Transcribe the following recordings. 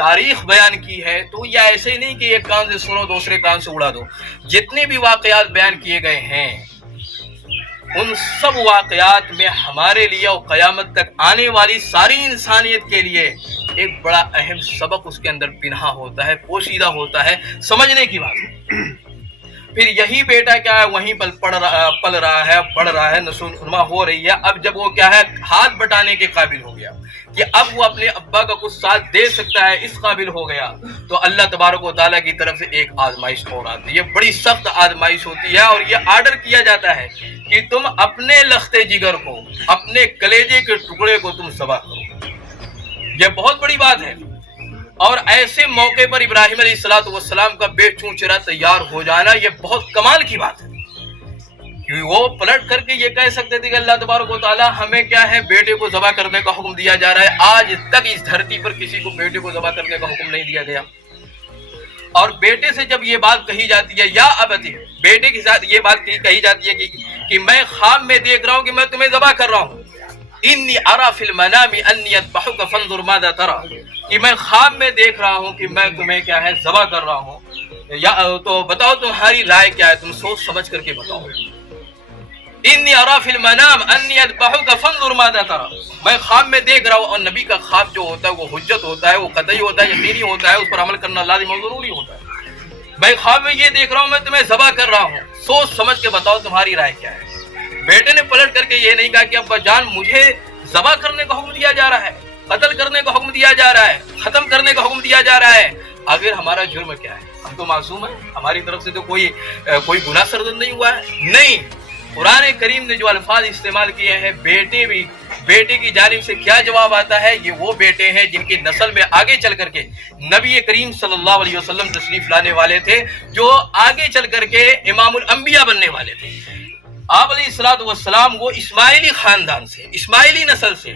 تاریخ بیان کی ہے تو یہ ایسے نہیں کہ ایک کان سے سنو دوسرے کان سے اڑا دو. جتنے بھی واقعات بیان کیے گئے ہیں ان سب واقعات میں ہمارے لیے اور قیامت تک آنے والی ساری انسانیت کے لیے ایک بڑا اہم سبق اس کے اندر پنہا ہوتا ہے، پوشیدہ ہوتا ہے، سمجھنے کی بات. پھر یہی بیٹا کیا ہے وہیں پر پل رہا ہے، پڑھ رہا ہے، نشو نما ہو رہی ہے. اب جب وہ کیا ہے ہاتھ بٹانے کے قابل ہو گیا کہ اب وہ اپنے ابا کا کچھ ساتھ دے سکتا ہے، اس قابل ہو گیا، تو اللہ تبارک و تعالیٰ کی طرف سے ایک آزمائش اور آتی ہے. یہ بڑی سخت آزمائش ہوتی ہے اور یہ آرڈر کیا جاتا ہے کہ تم اپنے لختے جگر کو، اپنے کلیجے کے ٹکڑے کو تم ذبح کرو. یہ بہت بڑی بات ہے. اور ایسے موقع پر ابراہیم علیہ السلام کا بے چون چرا تیار ہو جانا یہ بہت کمال کی بات ہے. کہ وہ پلٹ کر کے یہ کہہ سکتے تھے کہ اللہ تبارک و تعالیٰ ہمیں کیا ہے بیٹے کو ذبح کرنے کا حکم دیا جا رہا ہے. آج تک اس دھرتی پر کسی کو بیٹے کو ذبح کرنے کا حکم نہیں دیا گیا. اور بیٹے سے جب یہ بات کہی جاتی ہے یا ابتی، بیٹے کے ساتھ یہ بات کہی جاتی ہے کہ میں خواب میں دیکھ رہا ہوں کہ میں تمہیں ذبح کر رہا ہوں. انی ارا فی المنام انی اذبحک فانظر ماذا تری، کہ میں خواب میں دیکھ رہا ہوں کہ میں تمہیں کیا ہے ذبح کر رہا ہوں، یا تو بتاؤ تمہاری رائے کیا ہے، تم سوچ سمجھ کر کے بتاؤ. انی ارا فی المنام انی اذبحک فانظر ماذا تری، میں خواب میں دیکھ رہا ہوں. اور نبی کا خواب جو ہوتا ہے وہ حجت ہوتا ہے، وہ قطعی ہوتا ہے، یقینی ہوتا ہے، اس پر عمل کرنا لازم اور ضروری ہوتا ہے. میں خواب میں یہ دیکھ رہا ہوں میں تمہیں ذبح کر رہا ہوں، سوچ سمجھ کے بتاؤ تمہاری رائے کیا ہے. بیٹے نے پلٹ کر کے یہ نہیں کہا کہ ابا جان مجھے ذبح کرنے کا حکم دیا جا رہا ہے، قتل کرنے کا حکم دیا جا رہا ہے، ختم کرنے کا حکم دیا جا رہا ہے. آخر ہمارا جرم کیا ہے؟ ہم تو معصوم ہیں، ہماری طرف سے تو کوئی گناہ سرزد نہیں ہوا ہے. نہیں، قرآن کریم نے جو الفاظ استعمال کیے ہیں بیٹے کی جانب سے کیا جواب آتا ہے؟ یہ وہ بیٹے ہیں جن کی نسل میں آگے چل کر کے نبی کریم صلی اللہ علیہ وسلم تشریف لانے والے تھے، جو آگے چل کر کے امام الانبیاء بننے والے تھے. آپ علیہ الصلوۃ والسلام وہ اسماعیلی خاندان سے، اسماعیلی نسل سے.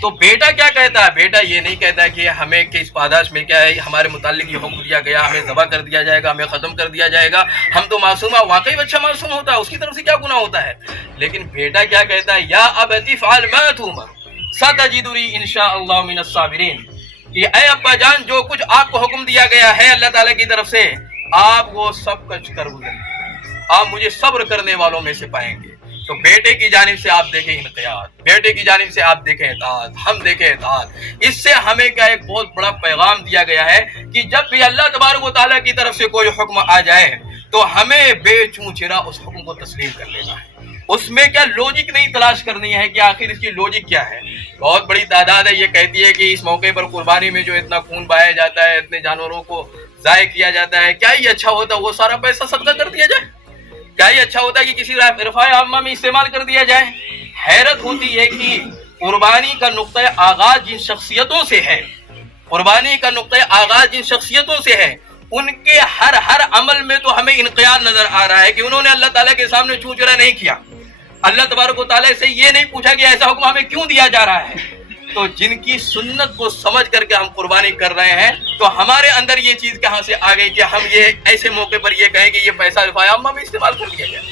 تو بیٹا کیا کہتا ہے؟ بیٹا یہ نہیں کہتا کہ ہمیں کس پاداش میں کیا ہے ہمارے متعلق یہ حکم دیا گیا، ہمیں ذبح کر دیا جائے گا، ہمیں ختم کر دیا جائے گا، ہم تو معصوم ہیں. واقعی بچہ معصوم ہوتا ہے، اس کی طرف سے کیا گناہ ہوتا ہے. لیکن بیٹا کیا کہتا ہے؟ یا ابت افعل ما تؤمر ستجدنی ان شاء اللہ من الصابرین، کہ اے ابا جان جو کچھ آپ کو حکم دیا گیا ہے اللہ تعالیٰ کی طرف سے آپ وہ سب کچھ کر گزریں، آپ مجھے صبر کرنے والوں میں سے پائیں گے. تو بیٹے کی جانب سے آپ دیکھیں انقیاد، بیٹے کی جانب سے آپ دیکھیں اطاعت، ہم دیکھیں اطاعت. اس سے ہمیں کیا ایک بہت بڑا پیغام دیا گیا ہے کہ جب بھی اللہ تبارک و تعالیٰ کی طرف سے کوئی حکم آ جائے تو ہمیں بے چوں چرا اس حکم کو تسلیم کر لینا ہے. اس میں کیا لوجک نہیں تلاش کرنی ہے کہ آخر اس کی لوجک کیا ہے. بہت بڑی تعداد ہے یہ کہتی ہے کہ اس موقع پر قربانی میں جو اتنا خون بہایا جاتا ہے، اتنے جانوروں کو ضائع کیا جاتا ہے، کیا یہ اچھا ہوتا وہ سارا پیسہ صدقہ کر دیا جائے؟ کیا یہ اچھا ہوتا ہے کہ کسی رفاع عامہ میں استعمال کر دیا جائے؟ حیرت ہوتی ہے کہ قربانی کا نقطۂ آغاز جن شخصیتوں سے ہے، قربانی کا نقطۂ آغاز جن شخصیتوں سے ہے، ان کے ہر عمل میں تو ہمیں انقیاد نظر آ رہا ہے کہ انہوں نے اللہ تعالیٰ کے سامنے چوں چرا نہیں کیا. اللہ تبارک و تعالیٰ سے یہ نہیں پوچھا کہ ایسا حکم ہمیں کیوں دیا جا رہا ہے. تو جن کی سنت کو سمجھ کر کے ہم قربانی کر رہے ہیں تو ہمارے اندر یہ چیز کہاں سے آ گئی کہ ہم یہ ایسے موقع پر یہ کہیں کہ یہ پیسہ رفاع عامہ میں استعمال کر لیا جائے.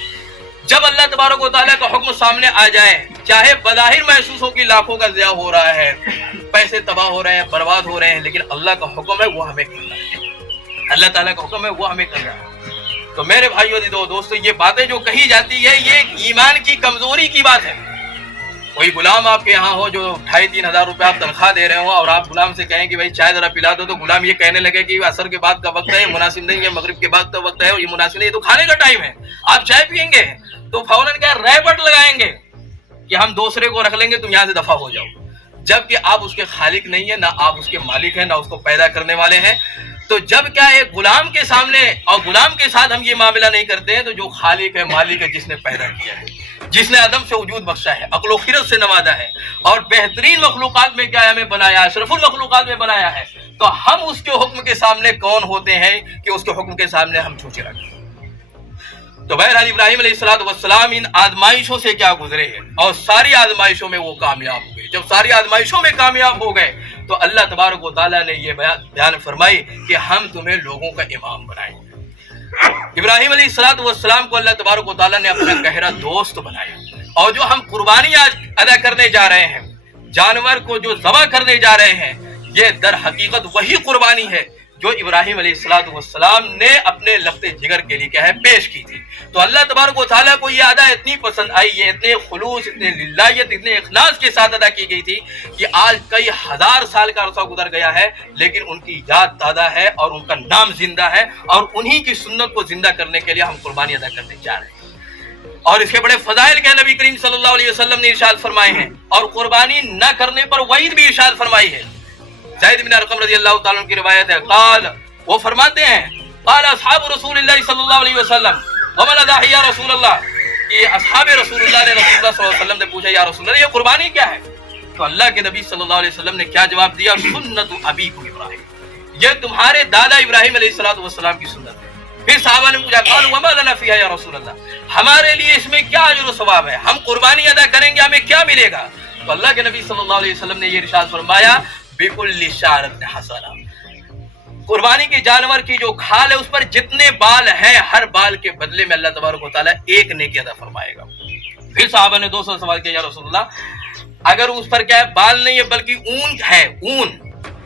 جب اللہ تبارک و تعالیٰ کا حکم سامنے آ جائے، چاہے بظاہر محسوس ہو کہ لاکھوں کا ضیاع ہو رہا ہے، پیسے تباہ ہو رہے ہیں، برباد ہو رہے ہیں، لیکن اللہ کا حکم ہے وہ ہمیں کرنا ہے، اللہ تعالیٰ کا حکم ہے وہ ہمیں کرنا ہے. تو میرے بھائیو دوستو، یہ باتیں جو کہی جاتی ہے یہ ایمان کی کمزوری کی بات ہے. کوئی غلام آپ کے یہاں ہو جو 2,500-3,000 3,000 روپے آپ تنخواہ دے رہے ہو اور آپ غلام سے کہیں کہ بھائی چائے ذرا پلا دو، تو غلام یہ کہنے لگے کہ عصر کے بعد کا وقت ہے، یہ مناسب نہیں ہے، مغرب کے بعد کا وقت ہے، یہ مناسب نہیں ہے، تو کھانے کا ٹائم ہے، آپ چائے پیئیں گے تو فوراً کیا ریپٹ لگائیں گے کہ ہم دوسرے کو رکھ لیں گے، تم یہاں سے دفع ہو جاؤ. جبکہ آپ اس کے خالق نہیں ہیں، نہ آپ اس کے مالک ہیں، نہ اس کو پیدا کرنے والے ہیں. تو جب کیا ایک غلام کے سامنے اور غلام کے ساتھ ہم یہ معاملہ نہیں کرتے ہیں، تو جو خالق ہے، مالک ہے، جس نے پیدا کیا ہے، جس نے عدم سے وجود بخشا ہے، عقل و خرد سے نوازا ہے اور بہترین مخلوقات میں کیا ہے ہمیں بنایا ہے، اشرف المخلوقات میں بنایا ہے، تو ہم اس کے حکم کے سامنے کون ہوتے ہیں کہ اس کے حکم کے سامنے ہم چوں چرا کریں. تو بہرحال ابراہیم علیہ السلام ان آزمائشوں سے کیا گزرے ہیں اور ساری آزمائشوں میں وہ کامیاب ہو گئے. جب ساری آزمائشوں میں کامیاب ہو گئے تو اللہ تبارک و تعالیٰ نے یہ بیان فرمائی کہ ہم تمہیں لوگوں کا امام بنائیں گے. ابراہیم علیہ السلام کو اللہ تبارک و تعالیٰ نے اپنا گہرا دوست بنایا. اور جو ہم قربانی آج ادا کرنے جا رہے ہیں، جانور کو جو ذبح کرنے جا رہے ہیں، یہ در حقیقت وہی قربانی ہے جو ابراہیم علیہ السلام نے اپنے لخت جگر کے لیے کیا ہے پیش کی تھی۔ تو اللہ تبارک و تعالیٰ کو یہ ادا اتنی پسند آئی، یہ اتنے خلوص، اتنے للہیت، اتنے اخلاص کے ساتھ ادا کی گئی تھی کہ آج کئی ہزار سال کا عرصہ گزر گیا ہے لیکن ان کی یاد تازہ ہے اور ان کا نام زندہ ہے، اور انہی کی سنت کو زندہ کرنے کے لیے ہم قربانی ادا کرنے جا رہے ہیں۔ اور اس کے بڑے فضائل کے نبی کریم صلی اللہ علیہ وسلم نے ارشاد فرمائے ہیں، اور قربانی نہ کرنے پر وعید بھی ارشاد فرمائی ہے۔ زید بن ارقم رضی اللہ تعالیٰ عنہ کی روایت ہے، قال، وہ فرماتے ہیں، قال اصحاب رسول اللہ صلی اللہ علیہ وسلم ومن اضحی یا رسول اللہ، کہ اصحاب رسول اللہ نے رسول اللہ صلی اللہ علیہ وسلم نے پوچھا، یا رسول اللہ یہ قربانی کیا ہے؟ تو اللہ کے نبی صلی اللہ علیہ وسلم نے کیا جواب دیا؟ سنت ابیکم ابراہیم، یہ تمہارے دادا ابراہیم علیہ السلام کی سنت ہے۔ پھر صحابہ نے پوچھا، قالوا وما لنا فیہا یا رسول اللہ، ہمارے لیے اس میں کیا اجر و ثواب ہے؟ ہم قربانی ادا کریں گے، ہمیں کیا ملے گا؟ تو اللہ کے نبی صلی اللہ علیہ وسلم نے یہ ارشاد فرمایا، بِكُلِّ شَعْرَةٍ حَسَنَةٍ، قربانی کے جانور کی جو کھال ہے اس پر جتنے بال ہیں، ہر بال کے بدلے میں اللہ تبارک و تعالیٰ ایک نیکی عطا فرمائے گا۔ پھر صحابہ نے دوسرا سوال کیا، یا رسول اللہ اگر اس پر کیا ہے بال نہیں ہے بلکہ اون ہے، اون،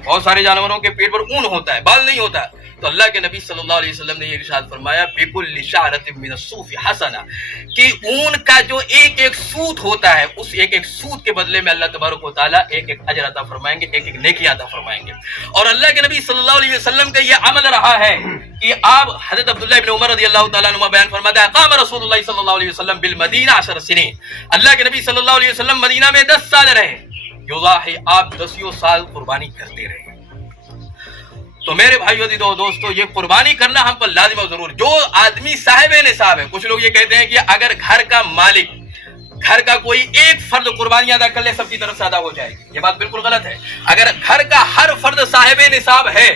بہت سارے جانوروں کے پیٹ پر اون ہوتا ہے، بال نہیں ہوتا، تو اللہ کے نبی صلی اللہ علیہ وسلم نے یہ ارشاد فرمایا، بِكُلِّ شَعْرَةٍ مِّنَ الصُّوفِ حَسَنَةٍ، کہ اون کا جو ایک ایک سوت ہوتا ہے، اس ایک ایک سوت کے بدلے میں اللہ تبارک و تعالیٰ ایک ایک اجر عطا فرمائیں گے، ایک ایک نیکی عطا فرمائیں گے۔ اور اللہ کے نبی صلی اللہ علیہ وسلم کا یہ عمل رہا ہے کہ آپ، حضرت عبداللہ بن عمر رضی اللہ تعالیٰ عنہ بیان فرماتا ہے، قام رسول اللہ صلی اللہ علیہ وسلم بالمدینہ 10 سنین، اللہ کے نبی صلی اللہ علیہ وسلم مدینہ میں 10 سال رہے، یضاحی، آپ 10 سال قربانی کرتے رہے۔ تو میرے بھائیو عزیزو دوستو، یہ قربانی کرنا ہم پر لازم و ضرور۔ جو آدمی صاحب نصاب ہے، کچھ لوگ یہ کہتے ہیں کہ اگر گھر کا مالک، گھر کا کوئی ایک فرد قربانی ادا کر لے سب کی طرف سے ادا ہو جائے گی، یہ بات بالکل غلط ہے۔ اگر گھر کا ہر فرد صاحب نصاب ہے،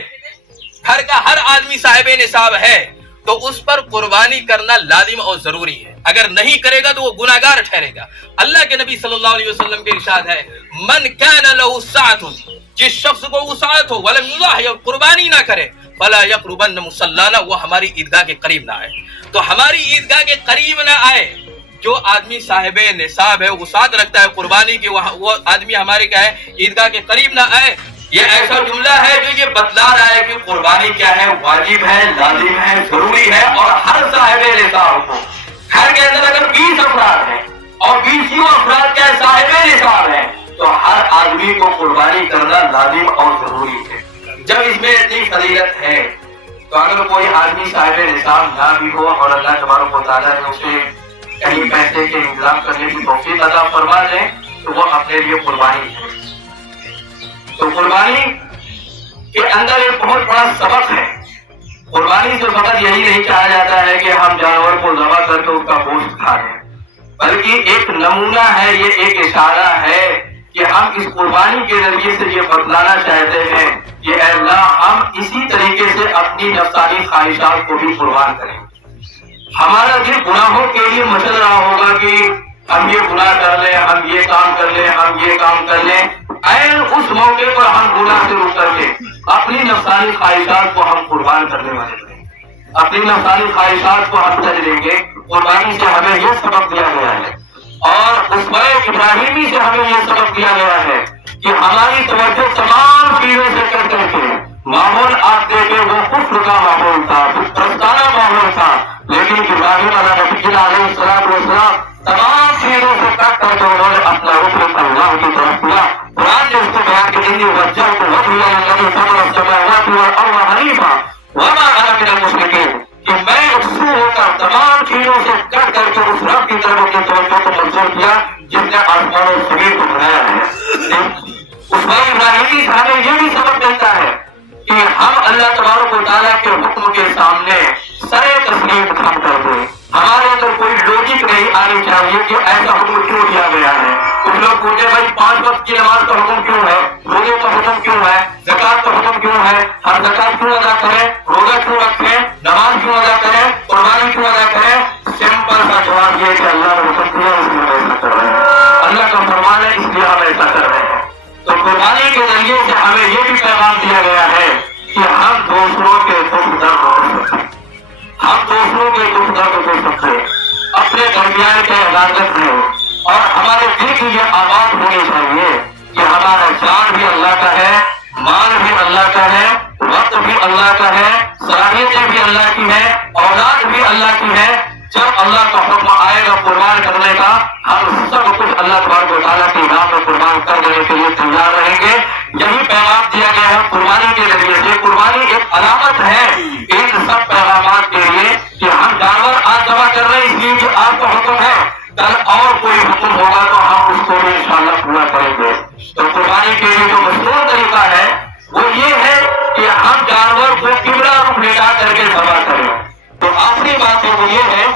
گھر کا ہر آدمی صاحب نصاب ہے، تو اس پر قربانی کرنا لازم اور ضروری ہے۔ اگر نہیں کرے گا تو وہ گناہگار ٹھہرے گا۔ اللہ کے نبی صلی اللہ علیہ وسلم کے ارشاد ہے، من کان لہ سعۃ، جس شخص کو وسعت ہو، ولم یضحی، قربانی نہ کرے، فلا یقربن مصلانا، وہ ہماری عیدگاہ کے قریب نہ آئے۔ تو ہماری عیدگاہ کے قریب نہ آئے، جو آدمی صاحب نصاب ہے، وسعت رکھتا ہے قربانی کی، وہ آدمی ہمارے کیا ہے عیدگاہ کے قریب نہ آئے۔ یہ ایسا جملہ ہے جو یہ بتلا رہا ہے کہ قربانی کیا ہے، واجب ہے، لازم ہے، ضروری ہے، اور ہر صاحب نصاب کو، گھر کے اندر اگر 20 افراد ہیں اور 20 افراد کیا صاحب نصاب ہیں، تو ہر آدمی کو قربانی کرنا لازم اور ضروری ہے۔ جب اس میں اتنی فضیلت ہے تو اگر کوئی آدمی صاحب نصاب نہ بھی ہو اور اللہ تبارک و تعالیٰ نے اسے کہیں پیسے کے انتظام کرنے کی توفیق عطا فرما دے تو وہ اپنے لیے قربانی ہے۔ تو قربانی کے اندر ایک بہت بڑا سبق ہے۔ قربانی سے فقط یہی نہیں چاہا جاتا ہے کہ ہم جانور کو ذبح کر کے اس کا گوشت کھا لیں، بلکہ ایک نمونہ ہے، یہ ایک اشارہ ہے کہ ہم اس قربانی کے ذریعے سے یہ بتلانا چاہتے ہیں کہ اے اللہ، ہم اسی طریقے سے اپنی نفسانی خواہشات کو بھی قربان کریں۔ ہمارا دل گناہوں کے لیے مچل رہا ہوگا کہ ہم یہ گناہ کر لیں، ہم یہ کام کر لیں، ہم یہ کام کر لیں، عین اس موقع پر ہم گناہ سے رک کر کے اپنی نفسانی خواہشات کو ہم قربان کرنے والے ہیں، اپنی نفسانی خواہشات کو ہم تج لیں گے۔ قربانی سے ہمیں یہ سبق دیا گیا ہے، اور اسماء ابراہیمی سے ہمیں یہ سبق دیا گیا ہے کہ ہماری توجہ تمام چیزوں سے کر کر کے ماحول آپ دیکھیں، وہ کفر کا ماحول تھا، پرستانہ ماحول تھا، لیکن ابراہیم علیہ السلام تمام چیزوں سے کٹ کر کے انہوں نے اپنا رخ اللہ کی طرف کیا۔ قرآن نے اس کو کہا کہ انی وجہت وجہی للذی فطر السماوات والارض حنیفا وما انا من المشرکین، کہ میں یکسو ہو کر تمام چیزوں سے کٹ کر کے اس رب کی طرف اپنی توجہ کو منظور کیا جس نے آسمان و زمین کو بنایا ہے۔ اس میں ابراہیمی سے ہمیں یہ بھی سبق ملتا ہے کہ ہم اللہ تبارک و تعالیٰ کے حکم کے سامنے سر تسلیم خم کر دیں۔ ہمارے اندر کوئی لوجک نہیں آنی چاہیے کہ ایسا حکم کیوں دیا گیا ہے۔ کچھ لوگ پوچھے بھائی 5 وقت کی نماز کا حکم کیوں ہے، روزے کا حکم کیوں ہے، زکات کا حکم کیوں ہے، ہم زکات کیوں ادا کریں، روزہ کیوں رکھیں، نماز کیوں ادا کریں، قربانی کیوں ادا کریں؟ سمپل سا جواب یہ کہ اللہ نے حکم دیا اس لیے ہم ایسا کر رہے ہیں، اللہ کا فرمان ہے اس لیے ہم ایسا کر رہے ہیں۔ تو قربانی کے ذریعے سے ہمیں یہ بھی پیغام دیا گیا ہے کہ ہم دوسروں کے دکھ درد ہو سکیں، ہم دوسروں کے دکھ درد ہو سکتے، اپنے درمیان کے عبادت میں، اور ہمارے دل کی یہ آواز ہونی چاہیے کہ ہمارا جان بھی اللہ کا ہے، مال بھی اللہ کا ہے، وقت بھی اللہ کا ہے، صلاحیتیں بھی اللہ کی ہے، اولاد بھی اللہ کی ہے. جب اللہ کا حکم آئے گا قربان کرنے کا، ہم سب کچھ اللہ تبارک و تعالیٰ کی راہ میں قربان کر دینے کے لیے تیار رہیں گے. یہی پیغام دیا گیا ہے قربانی کے ذریعے سے. قربانی ایک علامت ہے ان سب پیغامات کے لیے کہ ہم جانور آج ذبح کر رہے ہیں اس لیے کہ آپ کا حکم ہے، کل اور کوئی حکم ہوگا تو ہم اس کو بھی انشاءاللہ پورا کریں گے. تو قربانی کے لیے جو مشہور طریقہ ہے وہ یہ ہے کہ ہم جانور کو قبلہ رخ لٹا کر کے ذبح کریں. تو آخری بات وہ یہ ہے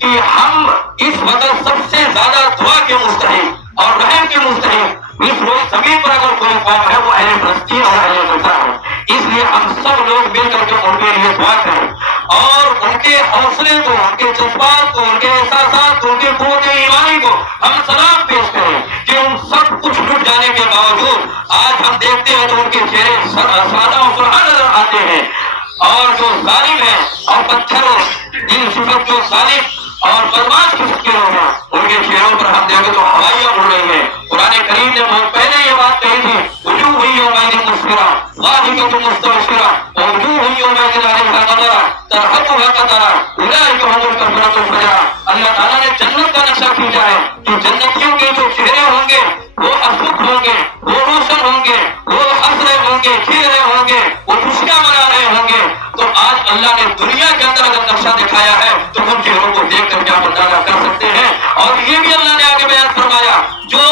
کہ ہم اس وقت سب سے زیادہ دعا کے مستحق اور رحم کے مستحق اس روز زمین پر اگر کوئی قوم ہے وہ اہل فلسطین اور اہل غزہ ہے. اس لیے ہم سب لوگ مل کر کے ان کے لیے دعا کریں اور ان کے حوصلے کو، ان کے جذبات کو، ان کے احساسات کو، ان کے قوت ایمانی کو ہم سلام پیش کریں کہ ان سب کچھ ٹوٹ جانے کے باوجود آج ہم دیکھتے ہیں تو ان کے چہرے سادہ و فرحان نظر آتے ہیں. اور جو ظالم ہیں اور پتھروں جن صفت جو ظالم اور بدماش قسم کے لوگ ہیں ان کے چہروں پر ہم دیکھیں تو ہوائیاں اڑ رہی ہیں. قرآن کریم نے بہت پہلے یہ بات کہی تھی، وجوہ ہوئی یومئذ مسفرہ ضاحکۃ مستبشرہ ووجوہ ہوئی یومئذ علیہا غبرہ ترہقها قترہ اولئک هم الکفرۃ الفجرہ. اللہ تعالیٰ نے جنت کا نقشہ کھینچا ہے کہ جنتیوں کے جو چہرے ہوں گے وہ افق ہوں گے، وہ روشن ہوں گے، وہ ہنس رہے ہوں گے، کھیل رہے ہوں گے، وہ خوشیاں منا رہے ہوں گے. تو آج اللہ نے دنیا کے اندر اگر نقشہ دکھایا ہے تو ان چہروں کو دیکھ کر کیا اندازہ کر سکتے ہیں. اور یہ بھی اللہ نے آگے بیان فرمایا جو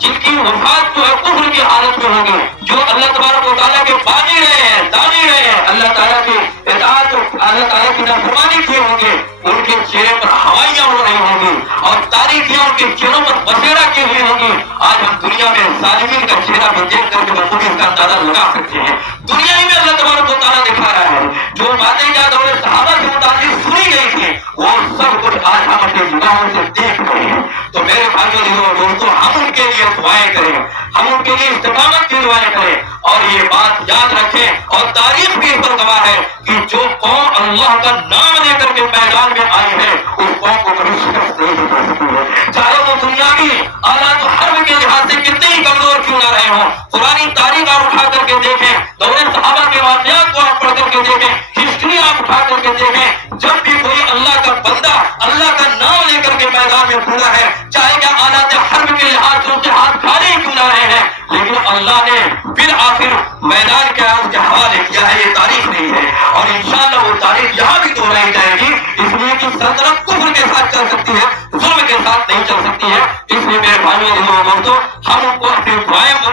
جن کی وفات جو ہے کفر کی حالت میں ہوں گے، جو اللہ تبارک و تعالیٰ کے بانی رہے ہیں، دانی رہے ہیں، اللہ تعالیٰ کی اطاعت، اللہ تعالیٰ کی نافرمانی کیے ہوں گے، ان کے چہرے پر ہوائیاں اڑ رہی ہوں گی اور تاریخیاں ان کے چہروں پر بسیرا کی ہوئی ہوں گی. آج ہم دنیا میں ظالمین کا چہرہ بھی دیکھ کر کے بخود اس کا اندازہ لگا سکتے ہیں. دنیا ہی میں اللہ تبارک و تعالیٰ دکھا رہا ہے جو باتیں یا دور صحابہ کے متعلق سنی گئی تھی وہ سب کچھ آج ہم اپنے نگاہوں سے دیکھ رہے ہیں. تو میرے بھائیوں اور دوستوں، ہم ان کے لیے دعائیں کریں، ہم ان کے لیے استقامت کی دعائیں کریں اور یہ بات یاد رکھیں اور تاریخ بھی اس پر گواہ ہے کہ جو قوم اللہ کا نام لے کر کے میدان میں آئی ہے اس قوم کو کبھی شکست نہیں دے سکتی ہے، چاہے وہ دنیاوی آلات و حرب کے لحاظ سے کتنے ہی کمزور کیوں نہ رہے ہوں. قرآن تاریخ آپ اٹھا کر کے دیکھیں، دور صحابہ کے واقعات کو آپ پڑھ کر کے دیکھیں، ہسٹری آپ اٹھا کر کے دیکھیں، جب بھی کوئی اللہ کا بندہ اللہ کا نام لے کر کے میدان میں پھولا ہے، چاہے کیا آلات حرب کے لحاظ سے اس کے ہاتھ کھانے کیوں نہ رہے ہیں، لیکن اللہ نے بالآخر میدان کے اس کے حوالے کیا ہے. یہ تاریخ نہیں ہے اور انشاءاللہ وہ تاریخ یہاں بھی دہرائی جائے گی. اس لیے کہ سلطنت کفر کے ساتھ چل سکتی ہے، ظلم کے ساتھ نہیں چل سکتی ہے. اس لیے میرے بھائیوں اور دوستوں، ہم ان کو اپنی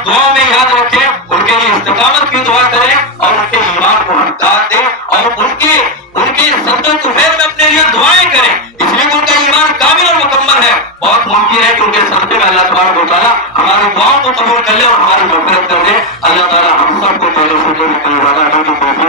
دعاؤں میں یاد رکھیں، ان کے لیے استقامت کی دعا کریں اور ان کے ایمان کو ہم داد دیں اور ان کے سلطنت خیر میں اپنے لیے دعائیں کریں، اس لیے کہ ان کا ایمان کامل اور مکمل ہے. بہت ممکن ہے کہ ان کے صدقے میں اللہ تبارک و تعالیٰ ہماری دعاؤں کو قبول کر لے اور ہماری مغفرت کر دے. اللہ تعالیٰ ہم سب کو پہلے سے